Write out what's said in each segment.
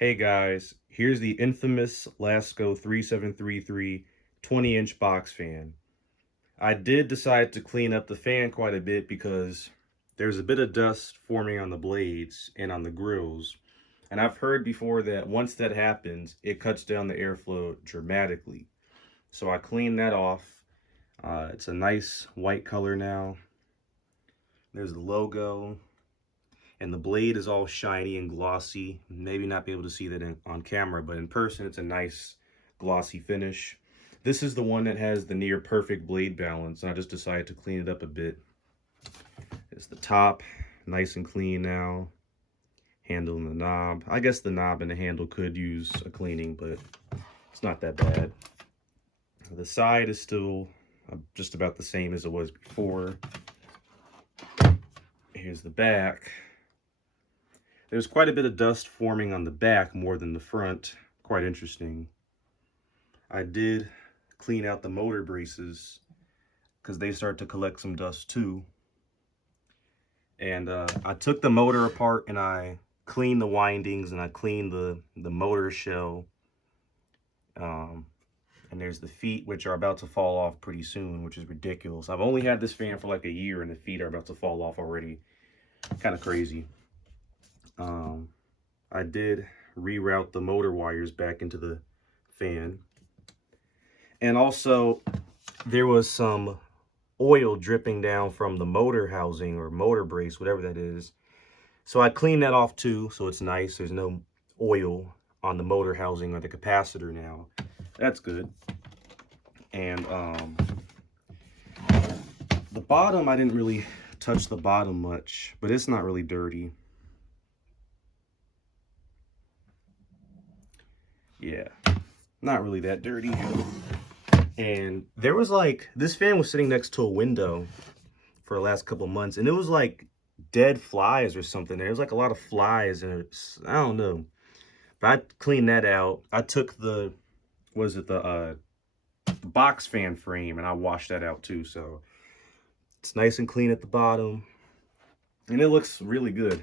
Hey guys, here's the infamous Lasko 3733 20-inch box fan. I did decide to clean up the fan quite a bit because there's a bit of dust forming on the blades and on the grills. And I've heard before that once that happens, it cuts down the airflow dramatically. So I cleaned that off. It's a nice white color now. There's the logo. And the blade is all shiny and glossy. Maybe not be able to see that on camera, but in person it's a nice glossy finish. This is the one that has the near perfect blade balance, and I just decided to clean it up a bit. It's the top, nice and clean now. Handle and the knob. I guess the knob and the handle could use a cleaning, but it's not that bad. The side is still just about the same as it was before. Here's the back. There's quite a bit of dust forming on the back more than the front. Quite interesting. I did clean out the motor braces because they start to collect some dust too. And I took the motor apart and I cleaned the windings and I cleaned the motor shell. And there's the feet, which are about to fall off pretty soon, which is ridiculous. I've only had this fan for like a year and the feet are about to fall off already. Kind of crazy. I did reroute the motor wires back into the fan. And also, there was some oil dripping down from the motor housing or motor brace, whatever that is. So I cleaned that off too, so it's nice. There's no oil on the motor housing or the capacitor now. That's good. And the bottom, I didn't really touch the bottom much, but it's not really dirty. Yeah, not really that dirty. And there was like, this fan was sitting next to a window for the last couple months, and it was like dead flies or something. There was like a lot of flies, and I don't know. But I cleaned that out. I took the, the box fan frame, and I washed that out too. So it's nice and clean at the bottom, and it looks really good.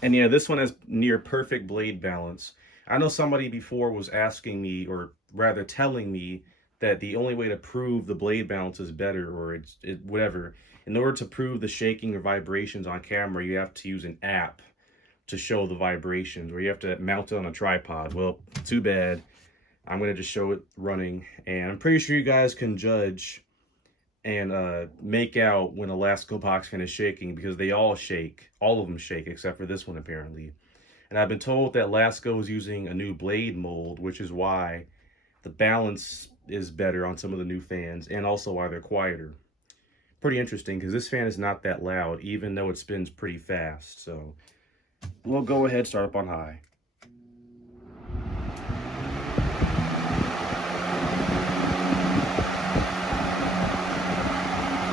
And yeah, this one has near perfect blade balance. I know somebody before was asking me, or rather telling me, that the only way to prove the blade balance is better, or whatever. In order to prove the shaking or vibrations on camera, you have to use an app to show the vibrations, or you have to mount it on a tripod. Well, too bad. I'm going to just show it running, and I'm pretty sure you guys can judge and make out when a Lasko box fan is shaking, because they all shake. All of them shake, except for this one, apparently. And I've been told that Lasko is using a new blade mold, which is why the balance is better on some of the new fans, and also why they're quieter. Pretty interesting, because this fan is not that loud, even though it spins pretty fast. So we'll go ahead, start up on high.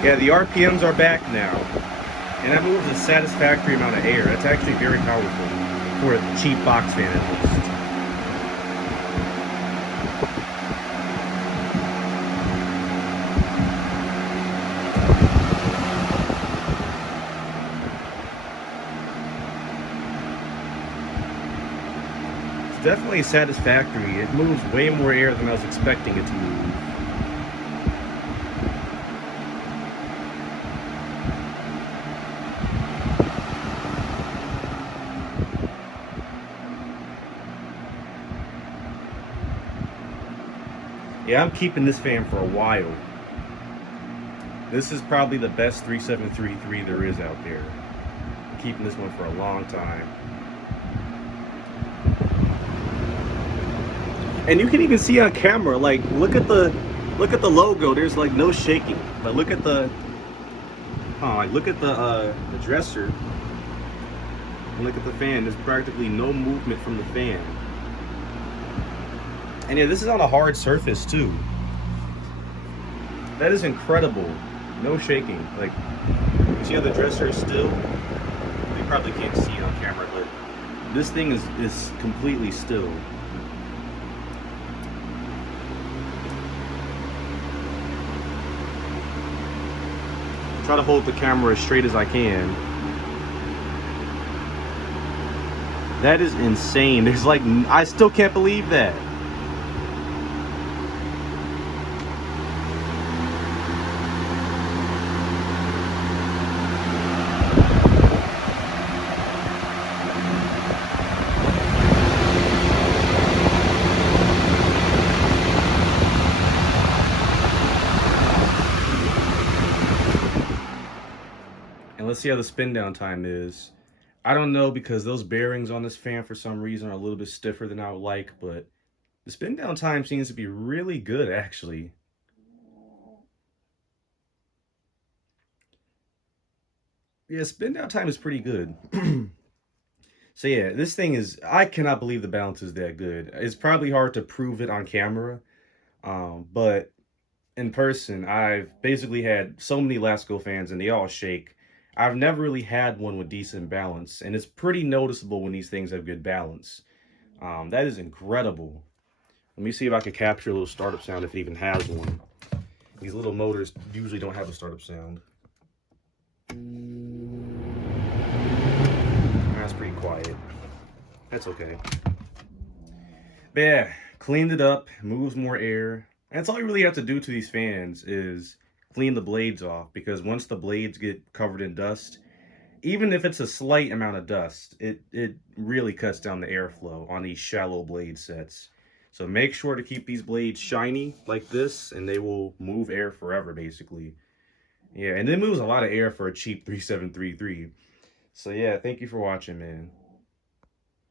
Yeah, the RPMs are back now, and that moves a satisfactory amount of air. That's actually very powerful for a cheap box fan at least. It's definitely satisfactory. It moves way more air than I was expecting it to move. Yeah, I'm keeping this fan for a while. This is probably the best 3733 there is out there. I'm keeping this one for a long time. And you can even see on camera, like, look at the logo. There's like no shaking. But look at the the dresser. And look at the fan. There's practically no movement from the fan. And yeah, this is on a hard surface too. That is incredible. No shaking. Like, see how the dresser is still? You probably can't see it on camera, but this thing is completely still. Try to hold the camera as straight as I can. That is insane. There's like, I still can't believe that. And let's see how the spin down time is. I don't know because those bearings on this fan for some reason are a little bit stiffer than I would like, but the spin down time seems to be really good actually. Yeah, spin down time is pretty good. So yeah, this thing is, I cannot believe the balance is that good. It's probably hard to prove it on camera, but in person, I've basically had so many Lasko fans and they all shake. I've never really had one with decent balance, and it's pretty noticeable when these things have good balance. That is incredible. Let me see if I can capture a little startup sound if it even has one. These little motors usually don't have a startup sound. That's pretty quiet. That's okay. But yeah, cleaned it up, moves more air. And that's all you really have to do to these fans is clean the blades off, because once the blades get covered in dust, even if it's a slight amount of dust, it really cuts down the airflow on these shallow blade sets. So make sure to keep these blades shiny like this, and they will move air forever, basically. Yeah, and it moves a lot of air for a cheap 3733. So yeah, thank you for watching, man.